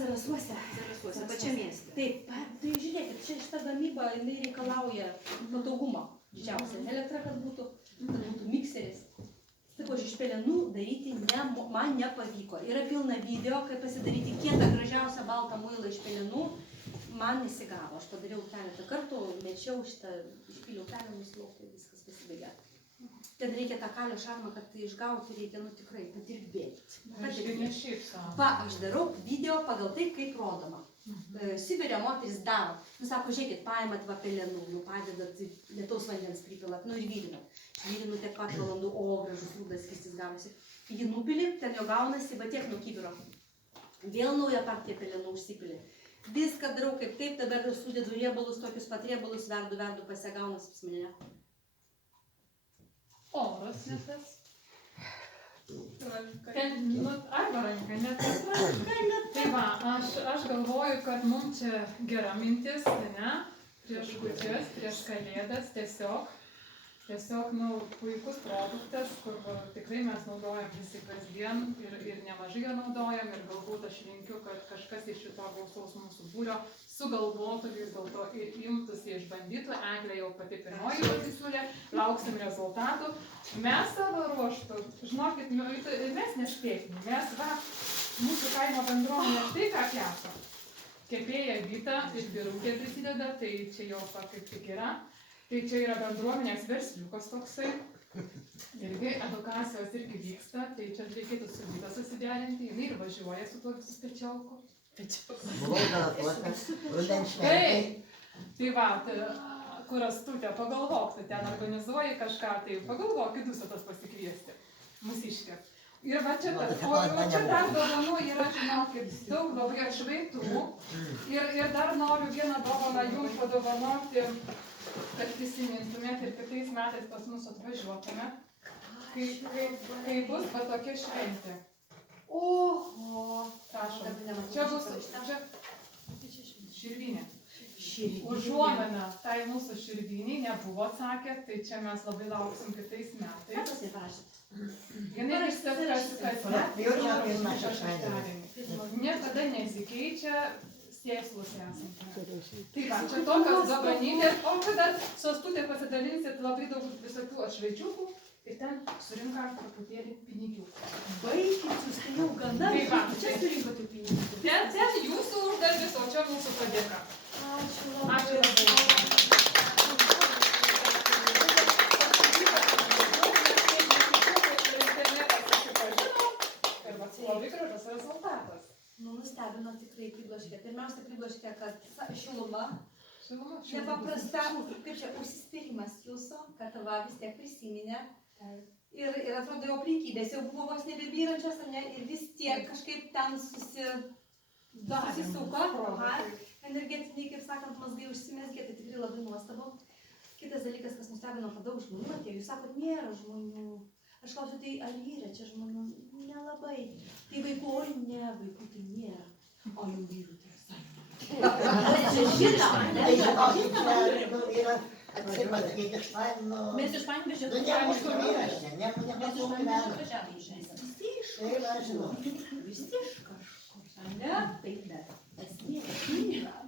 Zarasuose. Zarasuose, pačiam mieste. Taip, tai žiūrėkit, čia šita gamyba, jinai reikalauja patogumo didžiausia. Elektra, kad būtų mikseris. Sakau, iš pelenų daryti man nepavyko. Yra pilna video, kaip pasidaryti kietą gražiausią baltą muilą iš pelenų. Man nesigavo. Aš padariau keletą kartų, mečiau šitą, išpyliau pelenų, nusilaukti, viskas pasibaigė. Ten reikia tą kalio šarmą, kad tai išgauti reikia, tikrai, padirbėti. Aš darau video pagal tai, kaip rodoma. Sibirė moteris daro. Sako, žiūrėkit, paimat va pelenų, padedat lietaus vandens pripilat, ir vyrinat. Vyrinu tiek 4 valandų, gražus rūdas skystis gavosi. Jį nupili, ten jo gaunasi, bet tiek nuo kibiro. Vėl naują partiją pelenų užsipili. Viską darau kaip taip, dabar sudedu riebalus, tokius pat riebalus, verdu, pasiegaunas pas mane. Oras ne tas. Arba ranka ne tas. Tai va, aš galvoju, kad mums čia gera mintis, ne? Prieš kūčias, prieš kalėdas, tiesiog, puikus produktas, kur tikrai mes naudojam visi kasdien ir nemažai jo naudojam ir galbūt aš linkiu, kad kažkas iš šito gausaus mūsų būrio sugalvotų vis dėlto ir imtųsi išbandytų. Eglė jau pati pirmoji pasisiūlė, lauksim rezultatų. Mes savo ruoštų, žinokit, mes nespėkim, mūsų kaimo bendruomenė štai ką kepa. Kepėja Vita ir Birutė prisideda, tai čia jau kaip tik yra. Tai čia yra bendruomenės versliukas toksai. Irgi edukacijos irgi vyksta, tai čia reikėtų su Vita susiderinti. Jinai ir važiuoja su tuo visus pečiauku. Tai va, kur Astutė, pagalvok, tu ten organizuoji kažką, tai pagalvok, kitus tas pasikviesti. Mūsiškė. Ir va čia tas, o čia dar dovanų yra, žinokit, daug labai atšvaitų. Ir dar noriu vieną dovaną jums padovanoti, kad prisimintumėt ir kitais metais pas mus atvažiuotume, kai bus va tokia šventė. Oho, prašom. Čia bus širvinė. Užuomena, tai mūsų širviniai nebuvo atsakę, tai čia mes labai lauksim kitais metais. Ką pasirašėt? Jinai viskas niekada nesikeičia, sėslus esame. Tai va, čia tokios dovanėlės, o čia dar su Astutė pasidalinsit labai daug visokių atšvaičiukų ir ten surinkam truputėlį pinigių. Baikit, jūs tai jau gana, čia surinkote pinigų. Ten jūsų uždarbis, o čia mūsų padėka. Ačiū labai. Ačiū labai. Labai gražus rezultatas. Nustebino tikrai pribloškė. Pirmiausia pribloškė, kad šiluma. Nepaprasta, kaip čia, užsispyrimas jūsų, kad va vis tiek prisiminė. Ir atrodo jau aplinkybės, jau buvo vos nebebyrančios, ir vis tiek kažkaip ten susisuko. Energetiniai, kaip sakant, mazgai užsimezgė, tai tikrai labai nuostabu. Kitas dalykas, kas nustebino, kad daug žmonių atėjo. Jūs sakot, nėra žmonių. Aš klausiu, tai ar yra čia žmonių? Nelabai. Tai vaikų, oi ne, vaikų tai nėra. O jau vyrų tai visai. Čia šitą, ne? Mes iš Panevėžio visi iš kažkur, ne? Taip, bet esmė yra.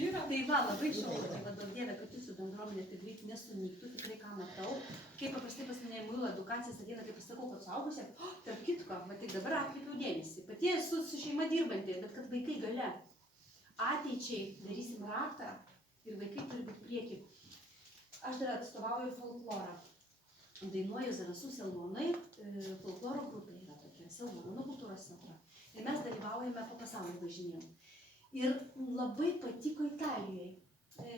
Tai va, labai džiaugiu, tai vadov Dieve, kad jūsų bendruomenė tai greit nesunyktų, tikrai ką matau. Kaip paprastai pas mane muilo edukacijas ateina, kaip pasakau, kad suaugusia, tarp kitko, matyk dabar atkreipiau dėmesį. Pati esu su šeima dirbanti, bet kad vaikai gale. Ateičiai darysim ratą ir vaikai turi būti prieki. Aš dar atstovauju folklorą. Dainuoju Zarasų Selmonai, folkloro grupė yra tokia, Selmonų kultūros centra. Ir mes dalyvaujame po pasaulio važinėjom. Ir labai patiko Italijoje.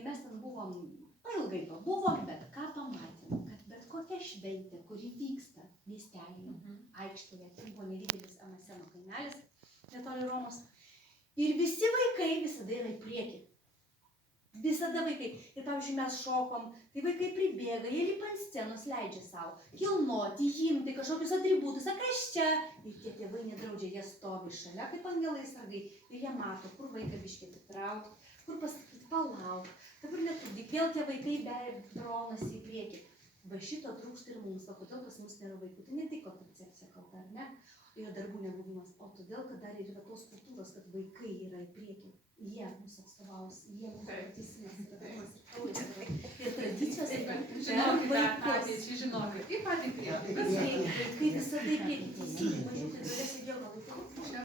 Mes ten buvom, ilgai pabuvom, bet ką pamatėm, kad bet kokia šventė, kuri vyksta miestelėje, aikštėje, tai buvo nedidelis Amaseno kaimelis, netoli Romos. Ir visi vaikai visada yra į priekį. Visada vaikai. Ir pavyzdžiui, mes šokom, tai vaikai pribėga, jie lipa ant scenos, leidžia savo kilnoti, imti kažkokius atributus, kas čia. Ir tie tėvai nedraudžia, jie stovi šalia, kaip angelai sargai. Ir jie mato, kur vaiką biškį atitraukti, kur pasakyti palauk. Dabar netrukdyk, vėl tie vaikai bronasi į priekį. Va šito trūksta ir mums, o kodėl pas mus nėra vaikų. Tai ne tik koncepcija kalba, ar ne? Ir darbų nebuvimas, o todėl, kad dar ir yra tos kultūros, kad vaikai yra į priekį. Jie mus atstovaus, jie mus Taip. matys, nes yra kūnas ir kraujas ir tradicijos yra Žinokite, vaikus. ateičiai žinokite, į patį priekį. Vaikai visada į priekį teisingai, mažiukai, galės įdėjo gal vaikų.